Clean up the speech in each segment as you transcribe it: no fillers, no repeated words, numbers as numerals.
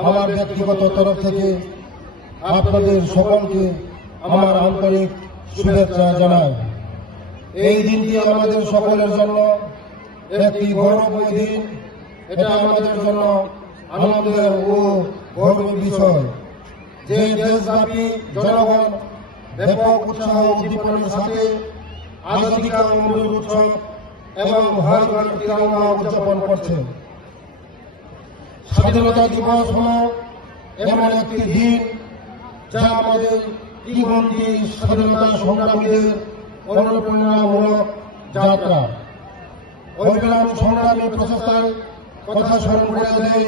আমার ব্যক্তিগত তরফ থেকে আপনাদের সকলকে আমার আন্তরিক শুভেচ্ছা জানাই। এই দিনটি আমাদের সকলের জন্য একটি গৌরবময় দিন। এটা আমাদের জন্য আনন্দের ও গৌরবের বিষয় যে দেশব্যাপী জনগণ ব্যাপক উৎসাহ উদ্দীপনার সাথে আজাদী কা অমৃত উৎসব এবং হর ঘর তিরঙ্গা উদযাপন করছে। স্বাধীনতা দিবস হল এমন একটি দিন যা আমাদের জীবনটি স্বাধীনতা সংগ্রামীদের অনুপ্রেরণামূলক যাত্রা। অবিরাম সংগ্রামী প্রচেষ্টার কথা স্মরণ করে দেয়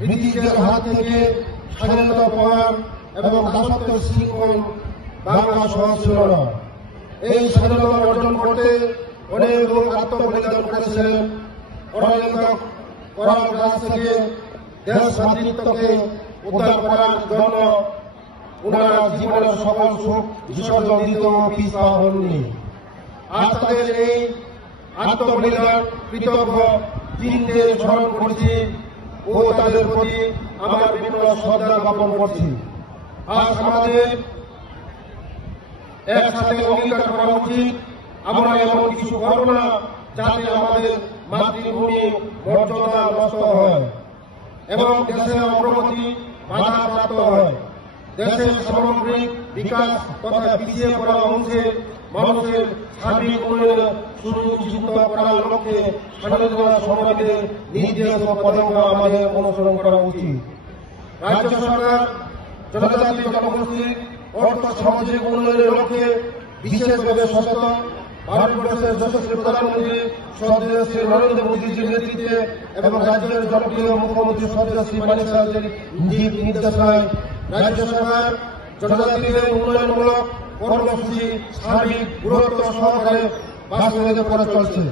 ব্রিটিশদের হাত থেকে স্বাধীনতা পাওয়ার এবং দাসত্বের শৃঙ্খল বাংলা সহজ ছিল না। এই স্বাধীনতা অর্জন করতে অনেক লোক আত্মবলিদান করেছিলেন। করার কাছ থেকে দেশ মাতৃত্বকে উদ্ধার করার জন্য ওনারা জীবনের সকল সুখ বিসর্জন দিতেও পিছপা হননি। আজ তাদের এই আত্মবলিদান কৃতজ্ঞ দিনকে স্মরণ করছি ও তাদের প্রতি আমার বিনম্র শ্রদ্ধা জ্ঞাপন করছি। আজ আমাদের একসাথে অঙ্গীকার করা উচিত আমরা এমন কিছু করব না যাতে আমাদের মাতৃভূমি মর্যাদা নষ্ট হয় এবং দেশের অগ্রগতি বাধাপ্রাপ্ত হয়। দেশের সামগ্রিক বিকাশ তথা পিছিয়ে পড়া অংশের মানুষের সার্বিক উন্নয়নে সুনিশ্চিত করার লক্ষ্যে স্বাধীনতা সংগ্রামীদের নির্দেশ ও পদক্ষেপ আমাদের অনুসরণ করা উচিত। রাজ্য সরকার জনজাতি জনগোষ্ঠীর অর্থ সামাজিক উন্নয়নের লক্ষ্যে বিশেষভাবে সচেতন। ভারতবর্ষের যশস্বী প্রধানমন্ত্রী শ্রদ্ধেয় শ্রী নরেন্দ্র মোদীজির নেতৃত্বে এবং রাজ্যের জনপ্রিয় মুখ্যমন্ত্রী শ্রদ্ধেয় শ্রী মানিক সাহার নির্দেশনায় রাজ্য সরকার জনজাতিদের উন্নয়নমূলক কর্মসূচি সার্বিক গুরুত্ব সহকারে বাস্তবায়িত করে চলছে।